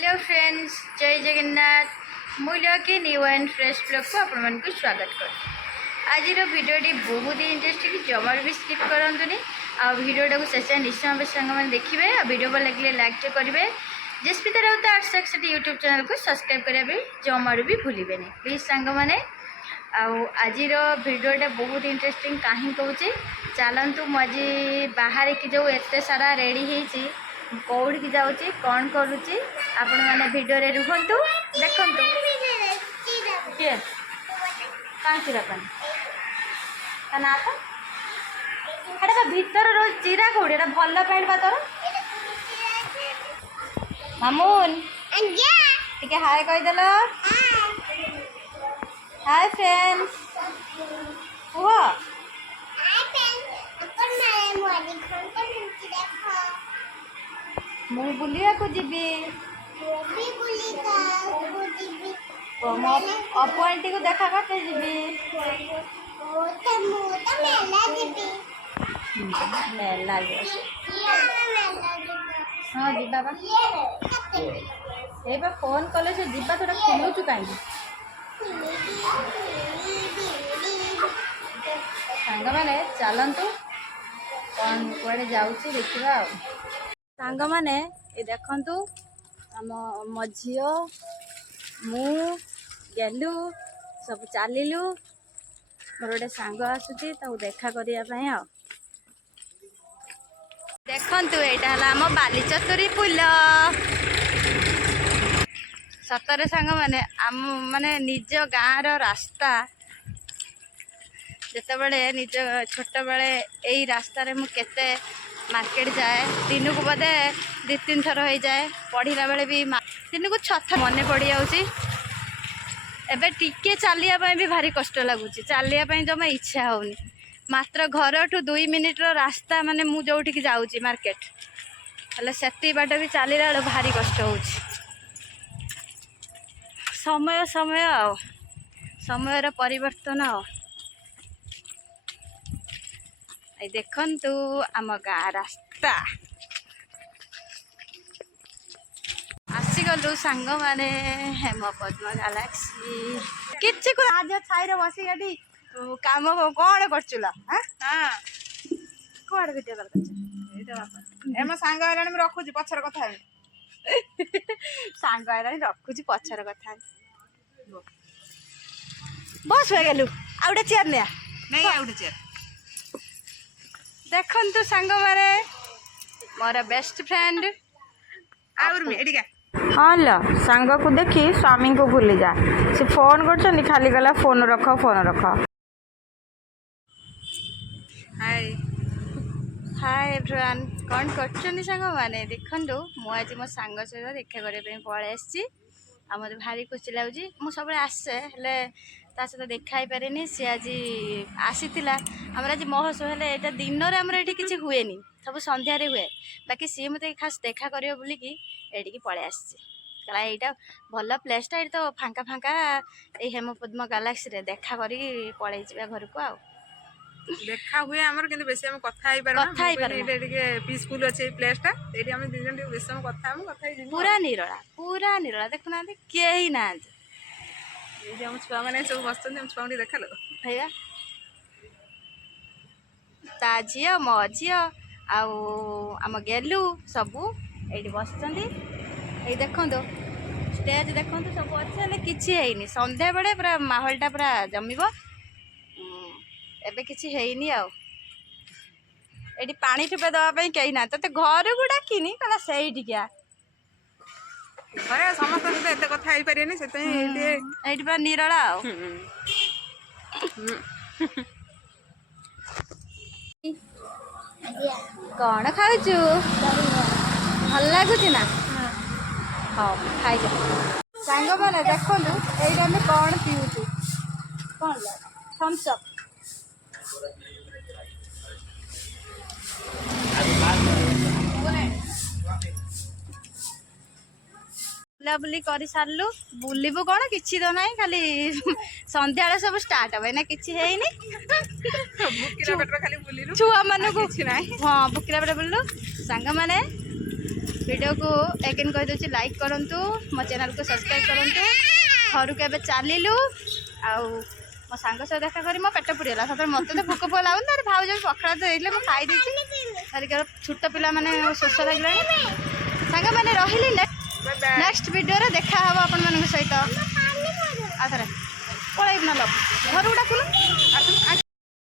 Hello friends, जय जगन्नाथ। मुझे कि न्यू एंड फ्रेश ब्लॉग को आपण को स्वागत कर। आज भिडियोटी बहुत ही इंटरेस्टिंग, जमार भी स्किप करंतुनी। आ भिडियोटा को शेष निश्चय भाव सांग मैंने देखिए। आ भिडियो भल लगे लाइक करेंगे। Jaspita Raut Arts X YouTube channel को सब्सक्राइब करने जमार भी भूलें। प्लीज सांग मैंने आज भिडियोटा बहुत इंटरेस्टिंग कहीं कहूँ चलतु मुझे बाहर की जो एत सारा रेडी होती कौड़ की जाऊँगी कौन करुच्ची आपण मैंने भिडियो रुहतु देखु किए कहाँ चिरा पानी ना तो एटा भीतर रोज चिरा कौड़ी एटा भल पैंट बा तोर मामून टिके हाय कहीदेल। हाय फ्रेंड्स कुह मु बुलिया को जीबी अपू आंटी को देखा करते जीबी मेला हाँ जी बाबा ये फोन कले से जीवा थोड़ा खुलुचु कहीं सांग मैंने चलतु कौन कुआड़े जाऊँ देखा सांग मैंने ये देखु आम मो झी मु गेलु सब चलू मोर गोटे सांग आसूची देखा करने आ देखु यहाँ आम बालीचतुरी पुल सतरे सांग मैंने आम माने निज गाँव रास्ता जितेबले निज छोट बेले यही रास्तार मुझे मार्केट जाए दिन को बोधे 2-3 थर हो जाए पढ़ला बेले भी दिन को 6 थर मन पड़ जाऊँगी। एबे टिके चलिया भी भारी कष्ट लगुच चलिया जमा इच्छा होनी मात्र घर ठू 2 मिनिट रास्ता माने मु जोठी जाऊँगी मार्केट हेल्ले से बाट भी चलला बेले भारी कष्ट हो समय समय समयर परिवर्तन देखु आम गाँ रास्ता आसीगलु सांग माने हेम पद्म गैलेक्सी किसी को आज छाई बसिक काम कौन कर कौन भिडियो कल सांग रखुची पछर कथा सांग रखुची पछर कथा बस हो गलु आउटे चेयर निया नहीं आउटे चेयर देखु सांग मारे मोर बेस्ट फ्रेंड हाँ ल सांग को देखी स्वामी को भूली जा से फोन कर खाली गला फोन रख हाय हाय एवरीवन कौन कर सांग मैंने देखु मुझे मो सांग सहित देखा करने पलि आसी मत भारी खुशी लगुच मु सब आसे हेले सहित देखा पारे सी आज आसी आमर आज महोत्सव हेले यहाँ दिन में ये किसी हुए सब संध्यारे हुए बाकी सी मत खास देखा कर बोलिकी ये पलि आसला यहाँ भल प्लेसटा ये तो फांका फांका ये हेम पद्म गैलेक्सी रे देखा कर पलि जा घर को आ देखा हुए आमर किंतु बेसी हम कथा पीसफुल अच्छे प्लेसटा ये हम दिन जन बेसी हम कथा पूरा निरला देखुना कहीं ना हम छुआ मैंने सब बस छुआ देखा लो भैया ता झी मो झी आम गेलु सबू ये बस देखु स्टेज देखु सब अच्छे किसी है संध्या बेले पूरा माहौलटा पूरा जमीब एबे किसी हैनी आ एटी पानी ठुपे दवाई कहीं ना ते घर को डाकिनी कहला से क्या घरे समस्त सहित एत कथा हो पारे से पूरा निरला कौन खाऊ भल लगुच ना हाँ खाई सांग मैंने देखु ये कौन पीऊँ कौन थम्स अप बुलाबुली कर सारू बुलबू कौन किसी तो ना खाली संध्या सब स्टार्ट हे ना किसी है छुआ मान हाँ बुकिला पेट बुलू सांग मैंने वीडियो को एगेन कहीदे लाइक करूँ मो चैनल को सब्सक्राइब करूँ घर के चलू मो सांग सह देखा करी मो पेट पुरीगला सतरे मत तो भोक भोक लगुन तार भाव जो पखड़ा तो देते मुझे खाई छोट पिला मैंने शोष लगे सांग मैंने रही नेक्स्ट वीडियो देखा हम आपण सहित आथरे पलैब ना घर गुड़ा